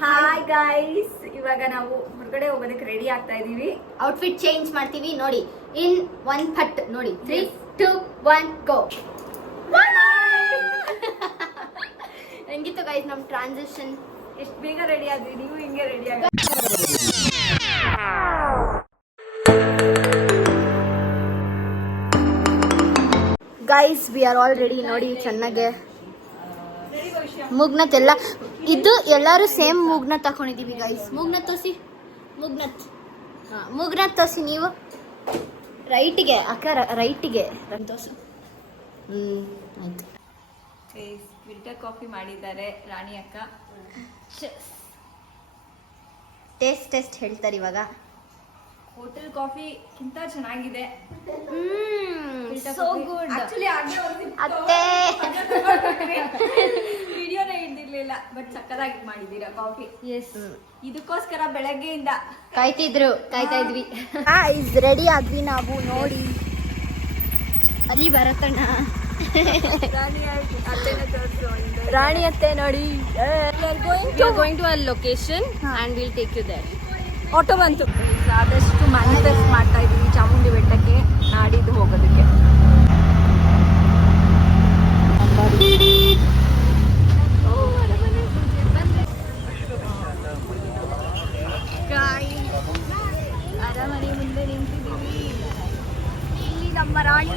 Hi guys, ಇವಾಗ ನಾವು ಹೊರಗಡೆ ಹೋಗೋದಕ್ಕೆ ರೆಡಿ ಆಗ್ತಾ ಇದೀವಿ. ಔಟ್ಫಿಟ್ ಚೇಂಜ್ ಮಾಡ್ತೀವಿ ನೋಡಿ. ಇನ್ ಒನ್ ಫಟ್ ನೋಡಿ. 3, 2, 1 ಗೋ. ಹೆಂಗಿತ್ತು ಗೈಸ್ ನಮ್ ಟ್ರಾನ್ಸಿಷನ್? ಎಷ್ಟು ಬೇಗ ರೆಡಿ ಆದ್ವಿ, ನೀವು ಹಿಂಗೆ ರೆಡಿ ಆಗ. Guys we are all ready ನೋಡಿ. ಚೆನ್ನಾಗೆ ಮೂಗ್ನತ್ ಎಲ್ಲ ಇದು ಎಲ್ಲರೂ ಸೇಮ್ ಮೂಗ್ನತ್ ತಕೊಂಡಿದೀವಿ ಗೈಸ್. ಮೂಗ್ನತ್ ತೋರಿಸಿ, ಮೂಗ್ನತ್ ತೋರಿಸಿ ನೀವು. ರೈಟಿಗೆ ಅಕ್ಕ, ರೈಟಿಗೆ ತೋರಿಸು. ಆಯ್ತು. ಫಿಲ್ಟರ್ ಕಾಫಿ ಮಾಡಿದ್ದಾರೆ ರಾಣಿ ಅಕ್ಕ. ಟೇಸ್ಟ್ ಹೇಳ್ತಾರೆ ಇವಾಗ. ಹೋಟೆಲ್ ಕಾಫಿಗಿಂತ ಚೆನ್ನಾಗಿದೆ. So good. ಆಕ್ಚುಲಿ ಅತ್ತೆ ವಿಡಿಯೋನೇ ಹಿಡ್ದಿರ್ಲಿಲ್ಲ, ಬಟ್ ಸಕ್ಕದಾಗಿ ಮಾಡಿದ್ದೀರಾ ಕಾಫಿ. ಎಸ್, ಇದಕ್ಕೋಸ್ಕರ ಬೆಳಗ್ಗೆಯಿಂದ ಕಾಯ್ತಾ ಇದ್ವಿ. ರೆಡಿ ಆದ್ವಿ ನಾವು ನೋಡಿ. ಅಲ್ಲಿ ಭರತಣ್ಣ, ರಾಣಿ ಅತ್ತೆ ನೋಡಿ. We are going to a location and we'll take you there. Auto ಬಂತು. ಆದಷ್ಟು ಮ್ಯಾನಿಫೆಸ್ಟ್ ಮಾಡ್ತಾ ಇದೀವಿ ಚಾಮುಂಡಿ ಬೆಟ್ಟಕ್ಕೆ ನಾಡಿದ್ದು ಹೋಗೋದಕ್ಕೆ. ಅರಮನೆ ಮುಂದೆ ನಿಂತಿದ್ದೀವಿ. ಇಲ್ಲಿ ನಮ್ಮ ರಾಣಿ.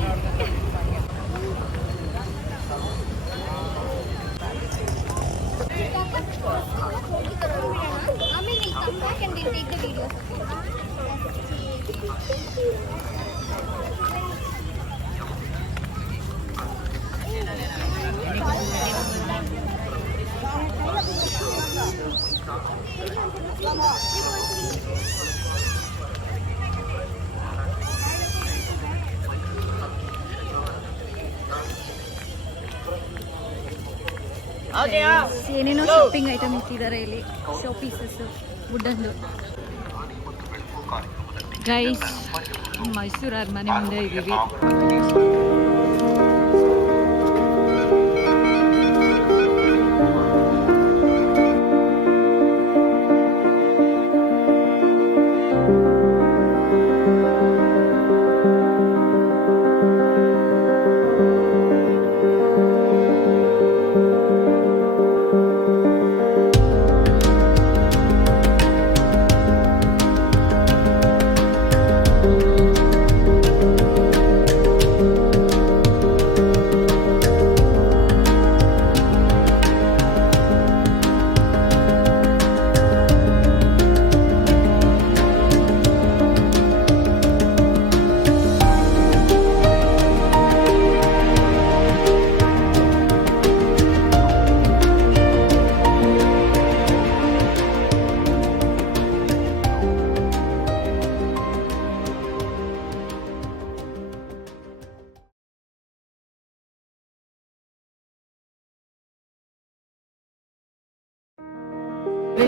ಏನೇನೋ ಶಾಪಿಂಗ್ ಐಟಮ್ ಇಟ್ಟಿದ್ದಾರೆ ಇಲ್ಲಿ. ಶೋ ಪೀಸಸ್ ವುಡ್ಡಂದು. ಗೈಸ್, ಮೈಸೂರು ಅರಮನೆ ಮುಂದೆ ಇದ್ದೀವಿ.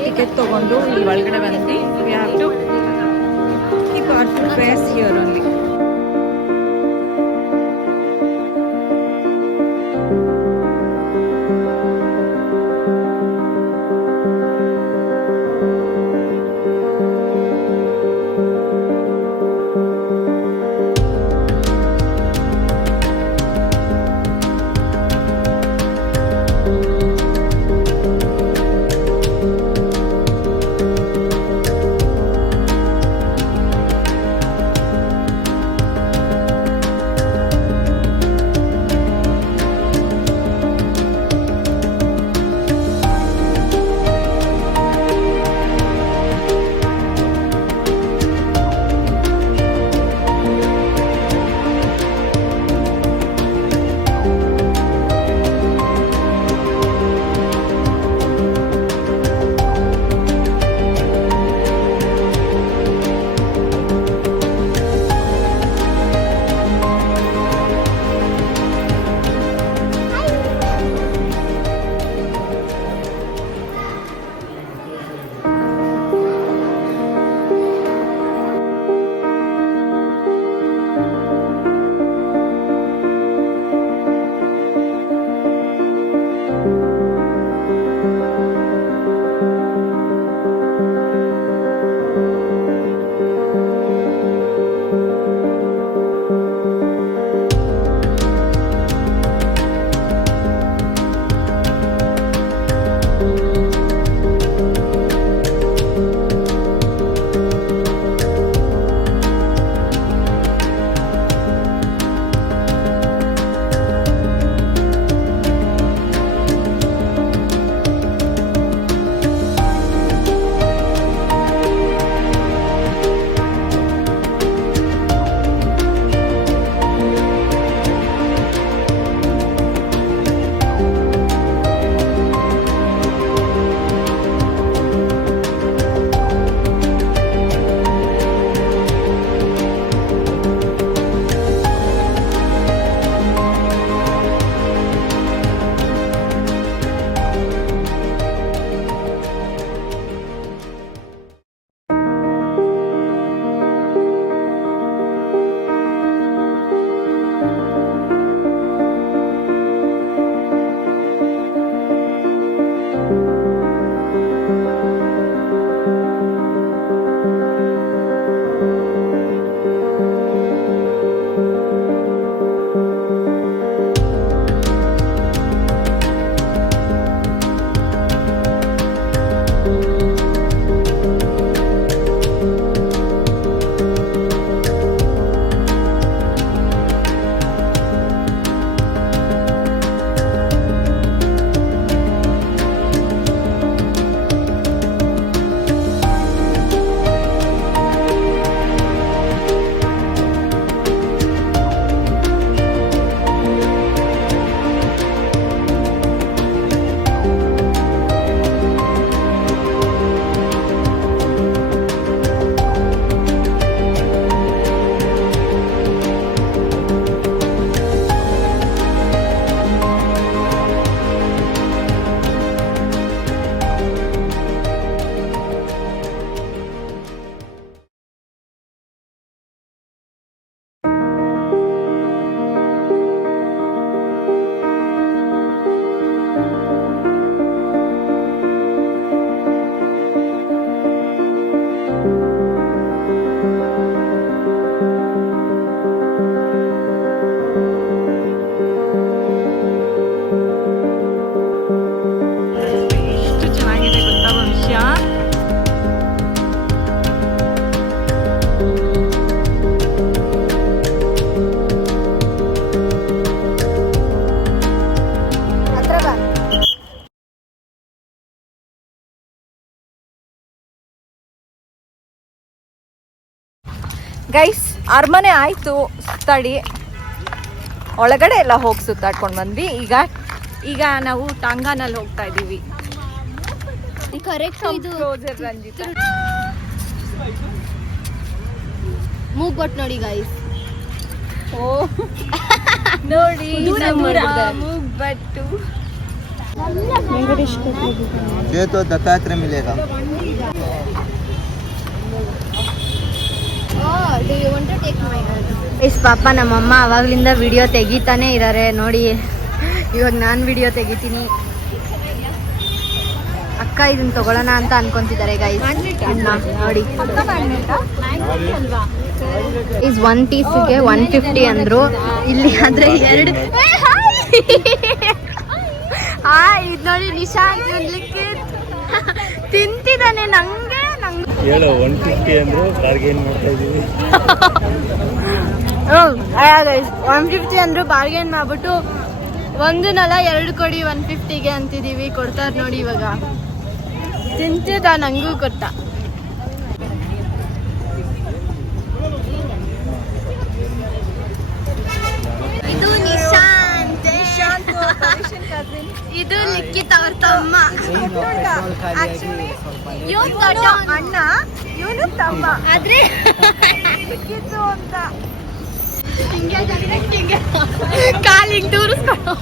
ಟಿಕೆಟ್ ತಗೊಂಡು ಇಲ್ಲಿ ಒಳಗಡೆ ಬಂದ್ವಿ. We have to keep our footwears here only. Guys ಅರಮನೆ ಆಯ್ತು ಸುತ್ತಾಡಿ, ಒಳಗಡೆ ಎಲ್ಲ ಹೋಗಿ ಸುತ್ತಾಡ್ಕೊಂಡು ಬಂದ್ವಿ. ಈಗ ನಾವು ಟಾಂಗಾನಲ್ಲಿ ಹೋಗ್ತಾ ಇದೀವಿ. ಕರೆಕ್ಟ್ ಇದು ರಂಜಿತಾ ಮೂಗ್ಬಟ್ ನೋಡಿ ಗೈಸ್. ಓ ನೋಡಿ मूगबट्टू ये तो दत्तात्रेय मिलेगा. ಇಸ್ ಪಾಪ ನಮ್ಮಮ್ಮ ಅವಾಗ್ಲಿಂದ ವಿಡಿಯೋ ತೆಗಿತಾನೆ ಇದ್ದಾರೆ ನೋಡಿ. ಇವಾಗ ನಾನು ವಿಡಿಯೋ ತೆಗಿತೀನಿ. ಅಕ್ಕ ಇದನ್ನ ತಗೊಳ್ಳೋಣ ಅಂತ ಅನ್ಕೊಂತಿದ್ದಾರೆ ಗೈಸ್. ನೋಡಿ ಇಸ್ 1 ಪೀಸ್ಗೆ 150 ಅಂದ್ರು. ಇಲ್ಲಿ ಆದ್ರೆ 2 ಇದು ನೋಡಿ ನಿಶಾಂತ್ ತಿಂತಿದ್ದಾನೆ. ನಂಗೆ ಹೇಳು 150 ಅಂದ್ರು ಬಾರ್ಗೇನ್ ಮಾಡ್ತಾ ಇದೀವಿ. 150 ಅಂದ್ರು ಬಾರ್ಗೇನ್ ಮಾಡ್ಬಿಟ್ಟು ಒಂದನ್ನಲ್ಲ 2 ಕೊಡಿ 150ಗೆ ಅಂತಿದೀವಿ. ಕೊಡ್ತಾರ ನೋಡಿ ಇವಾಗ. ತಿಂತಿದ್ದ ನಂಗೂ ಕೊಟ್ಟ. ಇದು ನಿಶಾಂತ್, ಇದು ಲಿಖಿತ್ ಅವ್ರ ತಮ್ಮ. ಅಣ್ಣ ಇವನು ತಮ್ಮ ಆದ್ರೆ ಲಿಖಿತು ಅಂತ ಕಾಲಿಗೆ ತೂರಿಸ್ಕೊಂಡು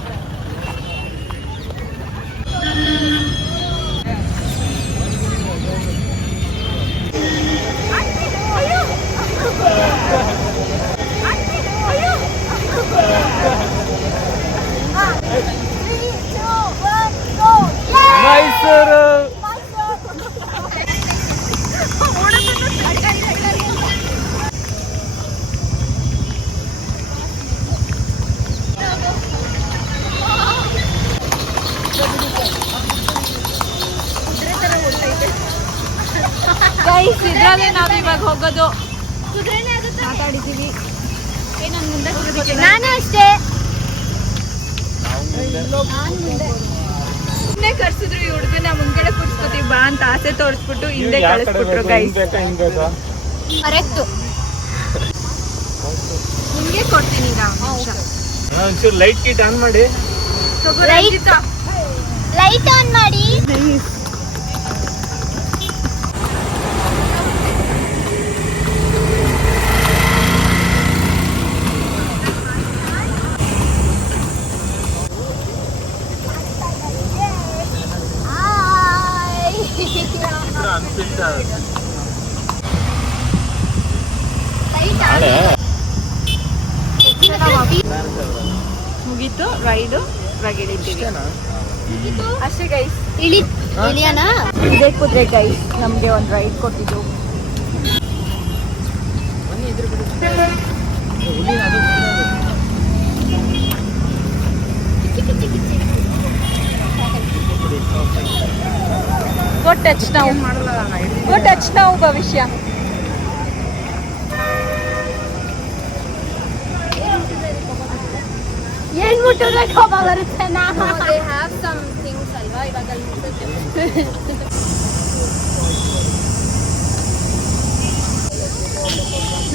ಮೈಸೂರು ಗೈಸ್ ಇದ್ರಲ್ಲಿ ನಾವ್ ಇವಾಗ ಹೋಗೋದು. ಮಾತಾಡಿದೀವಿ. ನಾನು ಅಷ್ಟೇ. ಹಿಂದೆ ಕರ್ಸಿದ್ರು ಈ ಹುಡುಗನ ಮುಂದ್ಗಡೆ ಕೂರ್ಸ್ಕೊತೀವಿ ಬಾ ಅಂತ ಆಸೆ ತೋರಿಸ್ಬಿಟ್ಟು ಹಿಂದೆ ಕಳಿಸ್ಬಿಟ್ರು ಗೈಸ್. ಕರೆಕ್ಟ್. ನಿಮ್ಗೆ ಕೊಡ್ತೀನಿ ಈಗ ಒಂಚೂರು ಲೈಟ್ ಕಿಟ್ ಆನ್ ಮಾಡಿ. ಲೈಟ್ ಆನ್ ಮಾಡಿ. ಮುಗೀತು ರೈಡು. ಇವಾಗ ಇಳಿತೀವಿ ಅಷ್ಟೇ ಗೈಸ್. ಇಳಿಯಾನ ಇದೇ ಕುದುರೆ ಗೈಸ್ ನಮ್ಗೆ ಒಂದು ರೈಡ್ ಕೊಟ್ಟಿದ್ದು. Go touch now. Go touch now, ಭವಿಷ್ಯ. ಏನ್ ಮುಟ್ಟಿದ್ರೆ ಕೋಪ ಬರುತ್ತೆ. They have some things ಅಲ್ವಾ ಇವಾಗ ಅಲ್ಲಿ ಮುಟ್ಟುತ್ತೆ.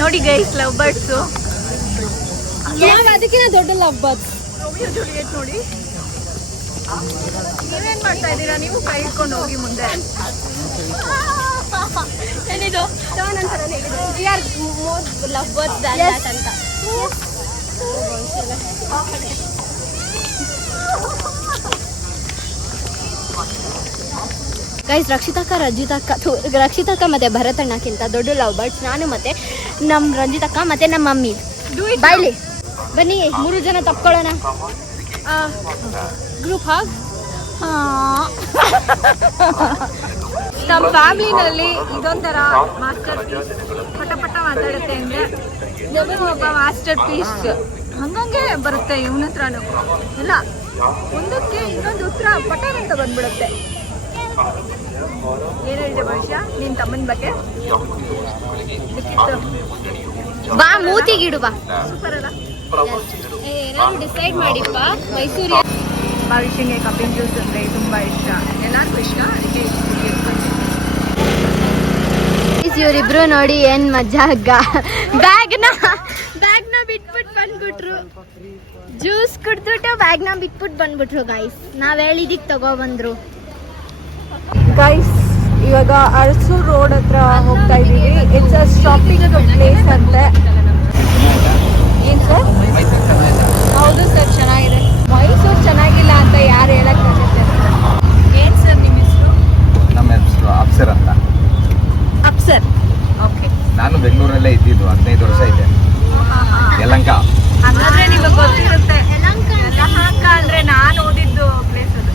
ನೋಡಿ ಗೈಸ್ ಲವ್ ಬರ್ಡ್ಸ್. ಅದಕ್ಕಿಂತ ದೊಡ್ಡ ಲವ್ ಬರ್ಡ್ಸ್. ರೋಮಿಯೋ ಜೂಲಿಯಟ್ ನೋಡಿ. ನೀವೇನ್ ಮಾಡ್ತಾ ಇದ್ದೀರಾ? ನೀವು ಕೈ ಇಟ್ಕೊಂಡು ಹೋಗಿ ಮುಂದೆ. ಏನಿದು We are more love birds than that ಅಂತ. ಗೈಸ್ ರಕ್ಷಿತಕ್ಕ ಮತ್ತೆ ಭರತಣ್ಣಕ್ಕಿಂತ ದೊಡ್ಡ ಲವ್ ಬರ್ಡ್ಸ್ ನಾನು ಮತ್ತೆ ನಮ್ ರಂಜಿತಕ್ಕ ಮತ್ತೆ ನಮ್ಮ ಮಮ್ಮಿ. ಬಾಯ್ಲಿ ಬನ್ನಿ 3 ಜನ ತಪ್ಕೊಳ್ಳೋಣ. ಗ್ರೂಪ್ ಹಾಗ್. ನಮ್ಮ ಫ್ಯಾಮಿಲಿನಲ್ಲಿ ಇದೊಂಥರ ಮಾಸ್ಟರ್ ಪೀಸ್. ಪಟ ಪಟ ಮಾತಾಡುತ್ತೆ ಅಂದ್ರೆ ನಮಗೆ ಒಬ್ಬ ಮಾಸ್ಟರ್ ಪೀಸ್ ಹಂಗಂಗೆ ಬರುತ್ತೆ ಇವನ ಹತ್ರನೂ ಎಲ್ಲ. ಒಂದಕ್ಕೆ ಇನ್ನೊಂದು ಉತ್ತರ ಪಟ ಅಂತ ಬಂದ್ಬಿಡುತ್ತೆ. ಏನ್ ಹೇಳಿದೆ ಭವಿಷ್ಯ ನಿನ್ ತಮ್ಮನ ಬಗ್ಗೆ? ಬಾ ಮೂತಿಗಿಡು ಬಾ. ಸೂಪರ್ ಅಲ್ಲ? ಏನಾದ್ರು ಡಿಸೈಡ್ ಮಾಡಿಪ್ಪ. ಮೈಸೂರು ಭವಿಷ್ಯಂಗೆ ಕಬ್ಬಿನ ಜ್ಯೂಸ್ ಅಂದರೆ ತುಂಬ ಇಷ್ಟ, ಎಲ್ಲರಿಗೂ ಇಷ್ಟ. ಅದಕ್ಕೆ ಇವರಿಬ್ರು ನೋಡಿ ಏನ್ ಮಜಾ ಬ್ಯಾಗ್ನ ಬಿಟ್ಬಿಟ್ಟು ಬಂದ್ಬಿಟ್ರು. ಜ್ಯೂಸ್ ಕುಡ್ದ್ಬಿಟ್ಟು ಬ್ಯಾಗ್ನ ಬಿಟ್ಬಿಟ್ಟು ಬಂದ್ಬಿಟ್ರು ಗೈಸ್. ನಾವ್ ಹೇಳಿದಿಕ್ ತಗೊಬಂದ್ರು. ಗೈಸ್ ಇವಾಗ ಅರಸು ರೋಡ್ ಹತ್ರ ಹೋಗ್ತಾ ಇದೀವಿ. ಇಟ್ಸ್ ಅ ಶಾಪಿಂಗ್ ಪ್ಲೇಸ್ ಅಂತೆ. ಏನ್ ಸರ್? ಹೌದು ಸರ್, ಚೆನ್ನಾಗಿದೆ. ಮೈಸೂರು ಚೆನ್ನಾಗಿಲ್ಲ ಅಂತ ಯಾರು ಹೇಳಕ್ ಆಗುತ್ತೆ? ಏನ್ ಸರ್ ನಿಮ್ಮ ಹೆಸರು? ನಮ್ಮ ಹೆಸರು ಅಪ್ಸರ್ ಅಂತ. ಅಪ್ಸರ್, ಓಕೆ. ನಾನು ಬೆಂಗಳೂರಲ್ಲೇ ಇದ್ದಿದ್ದು 15 ವರ್ಷ ಇದೆ. ಯಲಹಂಕ. ಹಾಗಾದ್ರೆ ನಿಮಗೆ ಗೊತ್ತಿರುತ್ತೆ. ಯಲಹಂಕ ಅಂದ್ರೆ ನಾನು ಓದಿದ್ದು ಪ್ಲೇಸ್ ಅದು.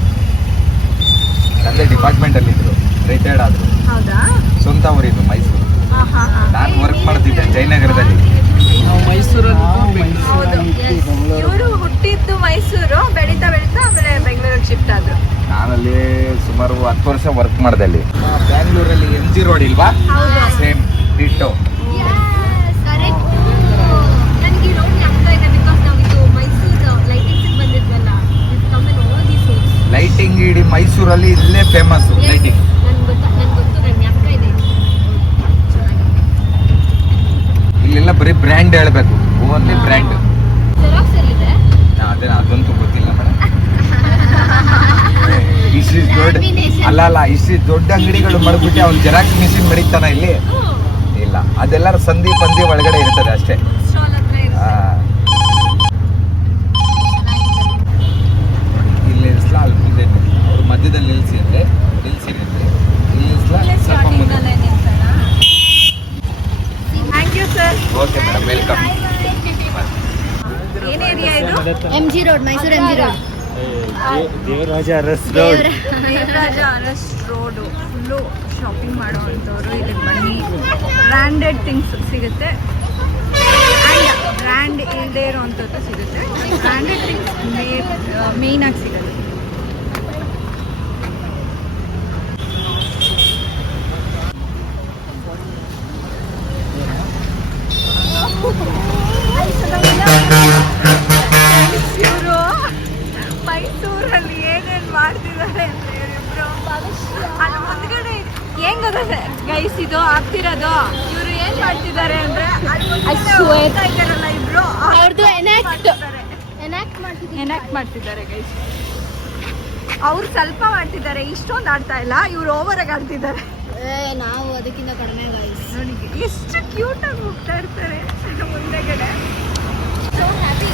ಅಲ್ಲೇ ಡಿಪಾರ್ಟ್ಮೆಂಟ್ ಅಲ್ಲಿ ಇದ್ರು, ರಿಟೈರ್ಡ್ ಆದ್ರು. ಹೌದಾ? ಸ್ವಂತ ಊರಿದ್ದು ಮೈಸೂರು. ನಾನು ವರ್ಕ್ ಮಾಡ್ತಿದ್ದೆ ಜಯನಗರದಲ್ಲಿ. ಹೌದು, ಇವರು ಹುಟ್ಟಿದ್ದು ಮೈಸೂರು, ಬೆಳೀತಾ ಬೆಳೀತಾ ಆಮೇಲೆ ಬೆಂಗಳೂರಿಗೆ ಶಿಫ್ಟ್ ಆದ್ರು. ನಾನಲ್ಲಿ ಸುಮಾರು 10 ವರ್ಷ ವರ್ಕ್ ಮಾಡಿದೆ ಅಲ್ಲಿ. ಬ್ಯಾಂಗ್ಳೂರಲ್ಲಿ MG ರೋಡ್ ಇಲ್ವಾ? Same ditto. ಲೈಟಿಂಗ್ ಇಡೀ ಮೈಸೂರಲ್ಲಿ ಇಲ್ಲೇ ಫೇಮಸ್ ಲೈಟಿಂಗ್. ಇಲ್ಲೆಲ್ಲ ಬರೀ ಬ್ರ್ಯಾಂಡ್ ಹೇಳ್ಬೇಕು, ಓನ್ಲಿ ಬ್ರ್ಯಾಂಡ್. ಅದಂತೂ ಗೊತ್ತಿಲ್ಲ ಮೇಡಮ್. ಇಷ್ಟು ದೊಡ್ಡ ಅಲ್ಲ ಇಷ್ಟು ದೊಡ್ಡ ಅಂಗಡಿಗಳು ಮಾಡ್ಬಿಟ್ಟು ಅವ್ನು ಜೆರಾಕ್ಸ್ ಮಿಷಿನ್ ಮಡಿತಾನ ಇಲ್ಲಿ? ಇಲ್ಲ, ಅದೆಲ್ಲರ ಸಂಧಿ ಪಂದಿ ಒಳಗಡೆ ಇರ್ತದೆ ಅಷ್ಟೇ. ಇಲ್ಲಿ ನಿಲ್ಸ್ಲಾ, ಅಲ್ಲಿ ಮುಂದೆ ಅವ್ರ ಮಧ್ಯದಲ್ಲಿ ನಿಲ್ಸಿ ಅಂದ್ರೆ ನಿಲ್ಸಿರಿ ಅಂದ್ರೆ ಇಲ್ಲಿ ನಿಲ್ಸ್ಲಾ, ಸ್ವಲ್ಪ ಮುಂದೆ. Thank you sir. Okay madam, welcome. ಏನ್ ಏರಿಯಾ ಇದು? MG road, Mysuru MG road. Devaraja Urs road. Devaraja Urs road full shopping ಮಾಡೋ ಅಂಥವ್ರು ಇಲ್ಲಿಗೆ ಬನ್ನಿ. ಬ್ರ್ಯಾಂಡೆಡ್ ಥಿಂಗ್ಸ್ ಸಿಗುತ್ತೆ ಆ್ಯಂಡ್ ಬ್ರ್ಯಾಂಡ್ ಇಲ್ಲದೆ ಇರೋವಂಥದ್ದು ಸಿಗುತ್ತೆ. ಬ್ರ್ಯಾಂಡೆಡ್ ಥಿಂಗ್ಸ್ ಮೇಯ್ನಾಗಿ ಸಿಗುತ್ತೆ. ಇವರು ಮೈಸೂರಲ್ಲಿ ಏನೇನು ಮಾಡ್ತಿದ್ದಾರೆ ಅಂತ ಇವರಿಬ್ರು ಅಲ್ಲಿ ಮುಂದ್ಗಡೆ ಹೆಂಗ್ ಗೊತ್ತ ಗೈಸ್ ಇದು ಆಗ್ತಿರೋದು. ಇವರು ಏನ್ ಮಾಡ್ತಿದ್ದಾರೆ ಅಂದ್ರೆ ಇದ್ದಾರಲ್ಲ ಇಬ್ರು ಅವ್ರದ್ದು ಎನಾಕ್ಟ್ ಮಾಡ್ತಿದ್ದಾರೆ ಗೈಸ್. ಅವ್ರು ಸ್ವಲ್ಪ ಮಾಡ್ತಿದ್ದಾರೆ, ಇಷ್ಟೊಂದು ಆಡ್ತಾ ಇಲ್ಲ. ಇವ್ರು ಓವರ್ ಆಗಿ ಆಡ್ತಿದ್ದಾರೆ. ನಾವು ಅದಕ್ಕಿಂತ ಕಡಿಮೆ ಗೈಸ್. ನೋಡಿ ಎಷ್ಟು ಕ್ಯೂಟ್ ಆಗಿ ಹೋಗ್ತಾ ಇರ್ತಾರೆ ಮುಂದೆಗಡೆ. So happy.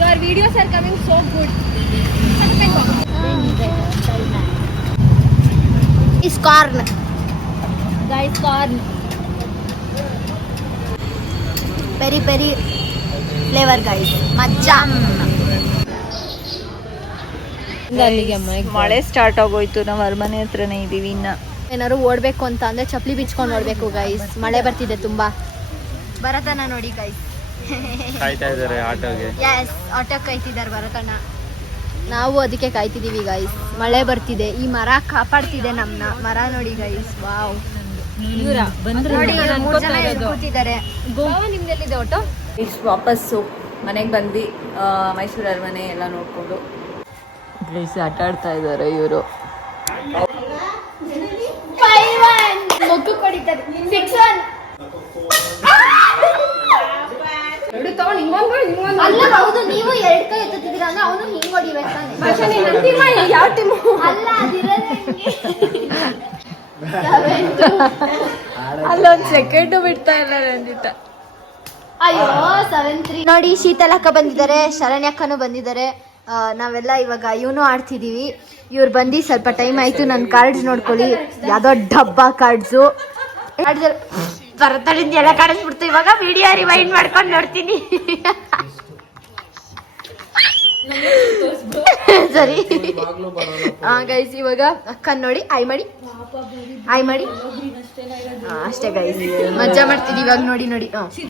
Your videos are coming so good. Is corn. Guys, corn. Peri peri flavor guys. ಮಜ್ಜಾ. ಮಳೆ ಸ್ಟಾರ್ಟ್ ಆಗೋಯ್ತು. ನಾವು ಅರಮನೆ ಹತ್ರನೇ ಇದೀವಿ. ಇನ್ನ ಏನಾದ್ರು ಓಡ್ಬೇಕು ಅಂತ ಅಂದ್ರೆ ಚಪ್ಪಲಿ ಬಿಚ್ಕೊಂಡು ಓಡ್ಬೇಕು ಗೈಸ್. ಮಳೆ ಬರ್ತಿದೆ ತುಂಬಾ. ಭರತನ ನೋಡಿ ಗೈಸ್, ಕಾಯ್ತಾ ಇದ್ದಾರೆ ಆಟೋಗೆ. ಎಸ್, ಆಟೋ ಕಾಯ್ತಿದ್ದಾರೆ ಭರತನ. ನಾವು ಅದಕ್ಕೆ ಕಾಯ್ತಿದೀವಿ ಗೈಸ್. ಮಳೆ ಬರ್ತಿದೆ, ಈ ಮರ ಕಾಪಾಡ್ತಿದೆ ನಮ್ನ. ಮರ ನೋಡಿ ಗೈಸ್, ವಾವ್. ನೋಡಿ 3 ಜನ ಇಲ್ಲಿ ಕೂತಿದ್ದಾರೆ. ನಿಮ್ದೆಲ್ಲಿದೆ ಆಟೋ? ಇಷ್ಟು ವಾಪಸ್ಸು ಮನೆಗೆ ಬಂದು ಮೈಸೂರು ಅರಮನೆ ಎಲ್ಲ ನೋಡ್ಕೊಂಡು ಗೈಸ್ ಆಟ ಆಡ್ತಾ ಇದ್ದಾರೆ ಇವರು. ಮೊಗ್ಗು ಕೊಡಿತಾರೆ. 6-1. ಅಲ್ಲ ಹೌದು, ನೀವು 2 ಕೈ ಎತ್ತುತ್ತಿದ್ದೀರಾ ಅಂದ್ರೆ ಅವನು ಹಿಂಗ್ ಹೊಡಿಬೇಕು. ಯಾವ ಟೀಮು? ಅಲ್ಲ, ಅಲ್ಲೊಂದು ಸೆಕೆಂಡು ಬಿಡ್ತಾ ಇಲ್ಲ ರಂಜಿತ. ಅಯ್ಯೋ 7-3. ನೋಡಿ ಶೀತಲಕ್ಕ ಬಂದಿದ್ದಾರೆ, ಶರಣ್ಯಕ್ಕನೂ ಬಂದಿದ್ದಾರೆ. ನಾವೆಲ್ಲ ಇವಾಗ ಇವನು ಆಡ್ತಿದೀವಿ. ಇವ್ರು ಬಂದು ಸ್ವಲ್ಪ ಟೈಮ್ ಆಯ್ತು. ನನ್ನ ಕಾರ್ಡ್ಸ್ ನೋಡ್ಕೊಳ್ಳಿ, ಯಾವ್ದೋ ಡಬ್ಬಾ ಕಾರ್ಡ್ಸು. ಬರತಳಿಂದ ಎಲ್ಲ ಕಾಣಿಸ್ಬಿಡ್ತು. ಇವಾಗ ವಿಡಿಯೋ ರಿವೈಂಡ್ ಮಾಡ್ಕೊಂಡು ನೋಡ್ತೀನಿ. ಸರಿ ಗೈಸ್, ಇವಾಗ ಅಕ್ಕನ್ ನೋಡಿ ಆಯ್ ಮಾಡಿ ಅಷ್ಟೇ ಗೈಸ್. ಮಜಾ ಮಾಡ್ತಿದೀವಿ ಇವಾಗ. ನೋಡಿ